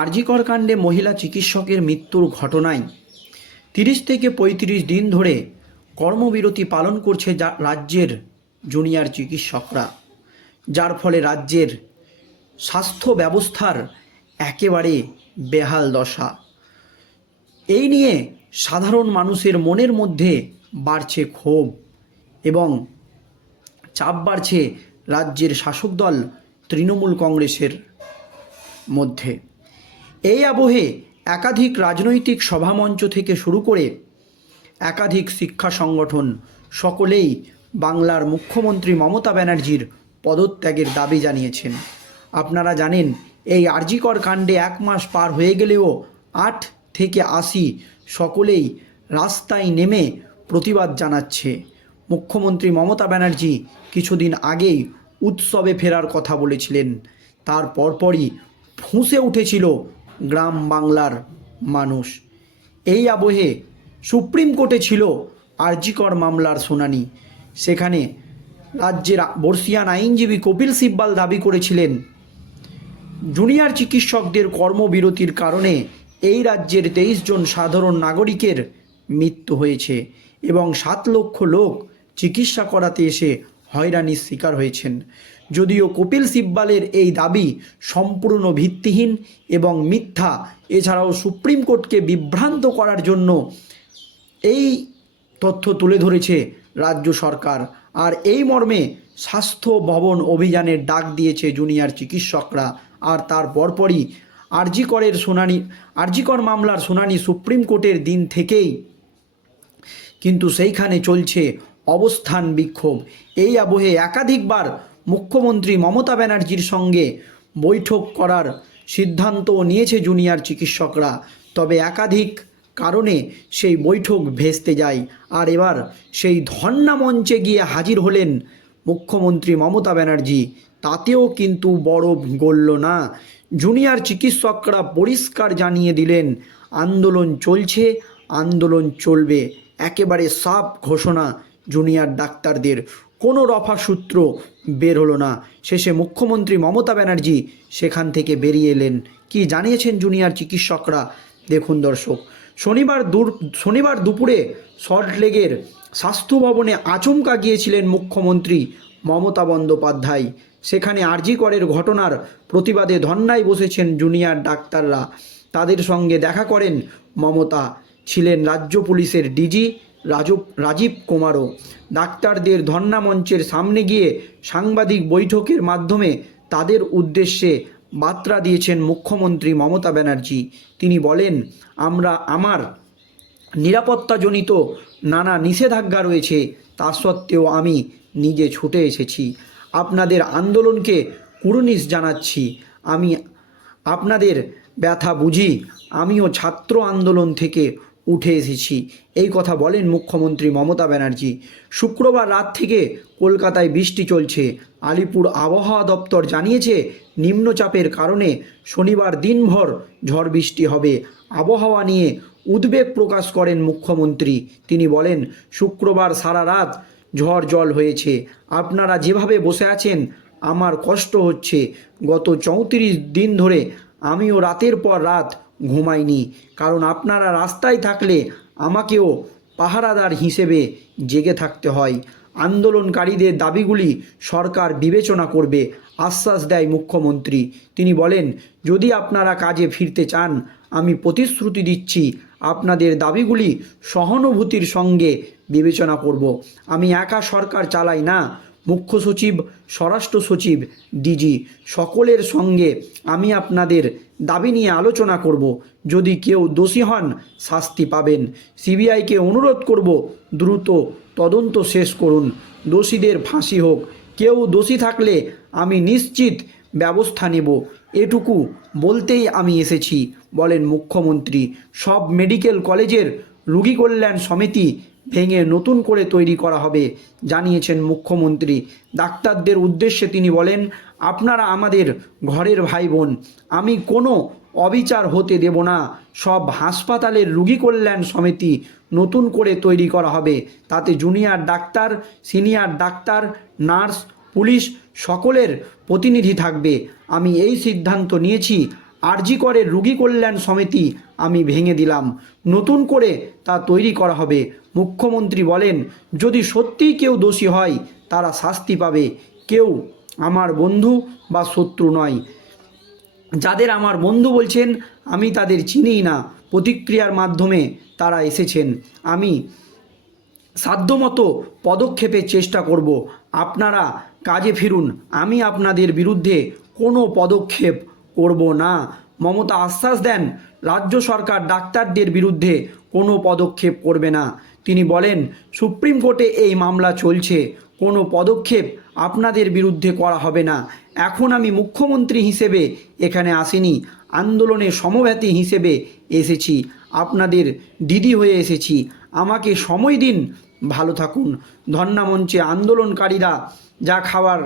আরজিকর কাণ্ডে মহিলা চিকিৎসকের মৃত্যুর ঘটনায় তিরিশ থেকে পঁয়ত্রিশ দিন ধরে কর্মবিরতি পালন করছে রাজ্যের জুনিয়র চিকিৎসকরা। যার ফলে রাজ্যের স্বাস্থ্য ব্যবস্থার একেবারে বেহাল দশা। এই নিয়ে সাধারণ মানুষের মনের মধ্যে বাড়ছে ক্ষোভ এবং চাপ বাড়ছে রাজ্যের শাসক দল তৃণমূল কংগ্রেসের মধ্যে। এই আবহে একাধিক রাজনৈতিক সভামঞ্চ থেকে শুরু করে একাধিক শিক্ষা সংগঠন, সকলেই বাংলার মুখ্যমন্ত্রী মমতা ব্যানার্জির পদত্যাগের দাবি জানিয়েছেন। আপনারা জানেন, এই আরজিকর কাণ্ডে এক মাস পার হয়ে গেলেও আট থেকে আশি সকলেই রাস্তায় নেমে প্রতিবাদ জানাচ্ছে। মুখ্যমন্ত্রী মমতা ব্যানার্জি কিছুদিন আগেই উৎসবে ফেরার কথা বলেছিলেন। তার পরপরই ফুঁসে উঠেছিল গ্রাম বাংলার মানুষ। এই আবহে সুপ্রিম কোর্টে ছিল আরজিকর মামলার শুনানি। সেখানে রাজ্যের বর্ষিয়ান আইনজীবী কপিল সিব্বাল দাবি করেছিলেন, জুনিয়র চিকিৎসকদের কর্মবিরতির কারণে এই রাজ্যের তেইশ জন সাধারণ নাগরিকের মৃত্যু হয়েছে এবং সাত লক্ষ লোক চিকিৎসা করাতে এসে হয়রানির শিকার হয়েছেন। যদিও কপিল সিব্বালের এই দাবি সম্পূর্ণ ভিত্তিহীন এবং মিথ্যা, এছাড়াও সুপ্রিম কোর্টকে বিভ্রান্ত করার জন্য এই তথ্য তুলে ধরেছে রাজ্য সরকার। আর এই মর্মে স্বাস্থ্য ভবন অভিযানের ডাক দিয়েছে জুনিয়র চিকিৎসকরা। আর তার পরপরই আরজিকরের শুনানি, আরজিকর মামলার শুনানি সুপ্রিম কোর্টের দিন থেকেই। কিন্তু সেইখানে চলছে অবস্থান বিক্ষোভ। এই আবহে একাধিকবার মুখ্যমন্ত্রী মমতা ব্যানার্জির সঙ্গে বৈঠক করার সিদ্ধান্ত নিয়েছে জুনিয়র চিকিৎসকরা। তবে একাধিক কারণে সেই বৈঠক ভেস্তে যায়। আর এবার সেই ধর্ণা মঞ্চে গিয়ে হাজির হলেন মুখ্যমন্ত্রী মমতা ব্যানার্জি। তাতেও কিন্তু বড় গড়ল না। জুনিয়র চিকিৎসকরা পরিষ্কার জানিয়ে দিলেন, আন্দোলন চলছে, আন্দোলন চলবে। একেবারে সাফ ঘোষণা জুনিয়র ডাক্তারদের। কোনো রফা সূত্র বের হলো না। শেষে মুখ্যমন্ত্রী মমতা ব্যানার্জি সেখান থেকে বেরিয়ে এলেন। কি জানিয়েছেন জুনিয়র চিকিৎসকরা? দেখুন দর্শক, শনিবার দূর, শনিবার দুপুরে সল্টলেগের স্বাস্থ্য ভবনে আচমকা গিয়েছিলেন মুখ্যমন্ত্রী মমতা বন্দ্যোপাধ্যায়। সেখানে আরজিকরের ঘটনার প্রতিবাদে ধর্নায় বসেছেন জুনিয়র ডাক্তাররা। তাদের সঙ্গে দেখা করেন মমতা। ছিলেন রাজ্য পুলিশের ডিজি রাজু, রাজীব কুমারও ডাক্তারদের ধর্না মঞ্চের সামনে গিয়ে সাংবাদিক বৈঠকের মাধ্যমে তাদের উদ্দেশ্যে বার্তা দিয়েছেন মুখ্যমন্ত্রী মমতা ব্যানার্জি। তিনি বলেন, আমরা, আমার নিরাপত্তাজনিত নানা নিষেধাজ্ঞা রয়েছে, তা সত্ত্বেও আমি নিজে ছুটে এসেছি। আপনাদের আন্দোলনকে কুরুনিশ জানাচ্ছি। আমি, আপনাদের ব্যথা বুঝি। আমিও ছাত্র আন্দোলন থেকে উঠে এসেছি। এই কথা বলেন মুখ্যমন্ত্রী মমতা ব্যানার্জি। শুক্রবার রাত থেকে কলকাতায় বৃষ্টি চলছে। আলিপুর আবহাওয়া দপ্তর জানিয়েছে, নিম্নচাপের কারণে শনিবার দিনভর ঝড় বৃষ্টি হবে। আবহাওয়া নিয়ে উদ্বেগ প্রকাশ করেন মুখ্যমন্ত্রী। তিনি বলেন, শুক্রবার সারা রাত ঝড় জল হয়েছে। আপনারা যেভাবে বসে আছেন, আমার কষ্ট হচ্ছে। গত চৌত্রিশ দিন ধরে আমিও রাতের পর রাত ঘুমাইনি, কারণ আপনারা রাস্তায় থাকলে আমাকেও পাহারাদার হিসেবে জেগে থাকতে হয়। আন্দোলনকারীদের দাবিগুলি সরকার বিবেচনা করবে, আশ্বাস দেয় মুখ্যমন্ত্রী। তিনি বলেন, যদি আপনারা কাজে ফিরতে চান, আমি প্রতিশ্রুতি দিচ্ছি, আপনাদের দাবিগুলি সহানুভূতির সঙ্গে বিবেচনা করব। আমি একা সরকার চালাই না মুখ্য সচিব, স্বরাষ্ট্র সচিব ডিজি সকলের সঙ্গে আমি আপনাদের দাবি নিয়ে আলোচনা করব। যদি কেউ দোষী হন, শাস্তি পাবেন। সিবিআইকে অনুরোধ করব, দ্রুত তদন্ত শেষ করুন। দোষীদের ফাঁসি হোক। কেউ দোষী থাকলে আমি নিশ্চিত ব্যবস্থা নেব। এটুকু বলতেই আমি এসেছি, বলেন মুখ্যমন্ত্রী। সব মেডিকেল কলেজের রুগী কল্যাণ সমিতি ভেঙে নতুন করে তৈরি করা হবে, জানিয়েছেন মুখ্যমন্ত্রী। ডাক্তারদের উদ্দেশ্যে তিনি বলেন, আপনারা আমাদের ঘরের ভাই বোন আমি কোনো অবিচার হতে দেব না। সব হাসপাতালের রুগী কল্যাণ সমিতি নতুন করে তৈরি করা হবে। তাতে junior doctor, senior doctor, nurse, police সকলের প্রতিনিধি থাকবে। আমি এই সিদ্ধান্ত নিয়েছি আরজি করে রুগী কল্যাণ সমিতি আমি ভেঙে দিলাম। নতুন করে তা তৈরি করা হবে। মুখ্যমন্ত্রী বলেন, যদি সত্যিই কেউ দোষী হয়, তারা শাস্তি পাবে। কেউ আমার বন্ধু বা শত্রু নয়। যাদের আমার বন্ধু বলছেন, আমি তাদের চিনিই না। প্রতিক্রিয়ার মাধ্যমে তারা এসেছেন। আমি সাধ্যমতো পদক্ষেপের চেষ্টা করব। আপনারা কাজে ফিরুন। আমি আপনাদের বিরুদ্ধে কোনো পদক্ষেপ করব না। মমতা আশ্বাস দেন, রাজ্য সরকার ডাক্তারদের বিরুদ্ধে কোনো পদক্ষেপ করবে না। তিনি বলেন, সুপ্রিম কোর্টে এই মামলা চলছে, কোনো পদক্ষেপ আপনাদের বিরুদ্ধে করা হবে না। এখন আমি মুখ্যমন্ত্রী হিসেবে এখানে আসিনি আন্দোলনে সমব্যাতি হিসেবে এসেছি, আপনাদের দিদি হয়ে এসেছি। আমাকে সময় দিন, ভালো থাকুন। ধর্ণা মঞ্চে আন্দোলনকারীরা যা খাওয়ার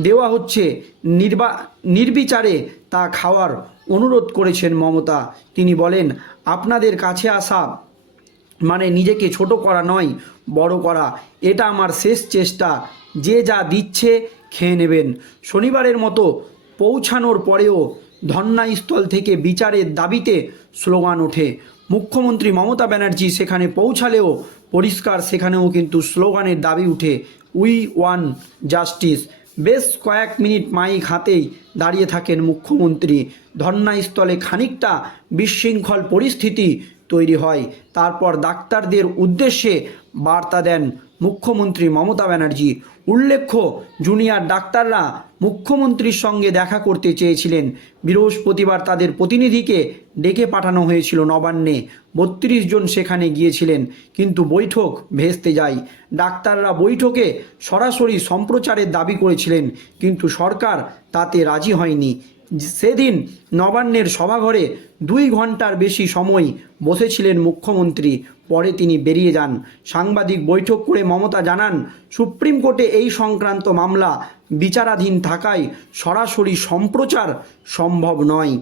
দেওয়া হচ্ছে নির্বা, নির্বিচারে তা খাওয়ার অনুরোধ করেছেন মমতা। তিনি বলেন, আপনাদের কাছে আসা মানে নিজেকে ছোট করা নয়, বড় করা। এটা আমার শেষ চেষ্টা। যে যা দিচ্ছে, খেয়ে নেবেন। শনিবারের মতো পৌঁছানোর পরেও ধর্নাস্থল থেকে বিচারের দাবিতে স্লোগান ওঠে। মুখ্যমন্ত্রী মমতা ব্যানার্জি সেখানে পৌঁছালেও পরিষ্কার সেখানেও কিন্তু স্লোগানের দাবি উঠে, উই ওয়ান জাস্টিস। বেশ কয়েক মিনিট মাইক হাতেই দাঁড়িয়ে থাকেন মুখ্যমন্ত্রী। ধর্নাস্থলে খানিকটা বিশৃঙ্খল পরিস্থিতি তৈরি হয়। তারপর ডাক্তারদের উদ্দেশ্যে বার্তা দেন মুখ্যমন্ত্রী মমতা ব্যানার্জি। উল্লেখ্য, জুনিয়র ডাক্তাররা মুখ্যমন্ত্রীর সঙ্গে দেখা করতে চেয়েছিলেন। বৃহস্পতিবার তাদের প্রতিনিধিকে ডেকে পাঠানো হয়েছিল নবান্নে। বত্রিশ জন সেখানে গিয়েছিলেন, কিন্তু বৈঠক ভেস্তে যায়। ডাক্তাররা বৈঠকে সরাসরি সম্প্রচারের দাবি করেছিলেন, কিন্তু সরকার তাতে রাজি হয়নি। সেদিন নবান্নের সভাঘরে দুই ঘণ্টার বেশি সময় বসেছিলেন মুখ্যমন্ত্রী। পরে তিনি বেরিয়ে যান। সাংবাদিক বৈঠক করে মমতা জানান, সুপ্রিম কোর্টে এই সংক্রান্ত মামলা বিচারাধীন থাকায় সরাসরি সম্প্রচার সম্ভব নয়।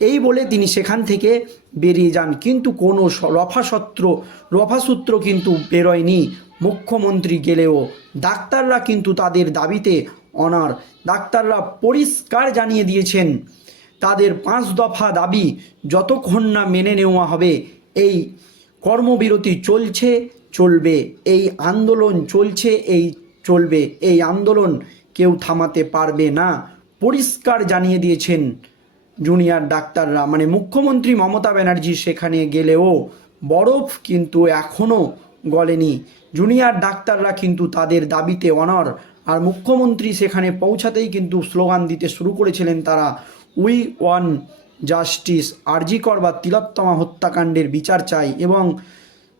এই বলে তিনি সেখান থেকে বেরিয়ে যান। কিন্তু কোনো রফাসূত্র রফাসূত্র কিন্তু বেরোয়নি। মুখ্যমন্ত্রী গেলেও। ডাক্তাররা কিন্তু তাদের দাবিতে অনার। ডাক্তাররা পরিষ্কার জানিয়ে দিয়েছেন, তাদের পাঁচ দফা দাবি যতক্ষণ না মেনে নেওয়া হবে, এই কর্মবিরতি চলছে, চলবে, এই আন্দোলন চলছে, এই চলবে, এই আন্দোলন কেউ থামাতে পারবে না, পরিষ্কার জানিয়ে দিয়েছেন জুনিয়র ডাক্তাররা। মানে মুখ্যমন্ত্রী মমতা ব্যানার্জি সেখানে গেলেও বরফ কিন্তু এখনও গলেনি। জুনিয়র ডাক্তাররা কিন্তু তাদের দাবিতে অনর আর মুখ্যমন্ত্রী সেখানে পৌঁছাতেই কিন্তু স্লোগান দিতে শুরু করেছিলেন তারা। উই ওয়ান জাস্টিস আরজিকর বা তিলোত্তমা হত্যাকাণ্ডের বিচার চাই এবং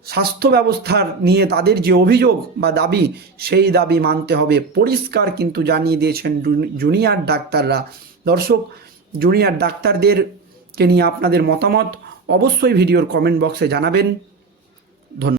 স্বাস্থ্য ব্যবস্থার নিয়ে তাদের যে অভিযোগ বা দাবি, সেই দাবি মানতে হবে। পরিষ্কার কিন্তু জানিয়ে দিয়েছেন জুনিয়র ডাক্তাররা। দর্শক, জুনিয়র ডাক্তারদেরকে নিয়ে আপনাদের মতামত অবশ্যই ভিডিওর কমেন্ট বক্সে জানাবেন।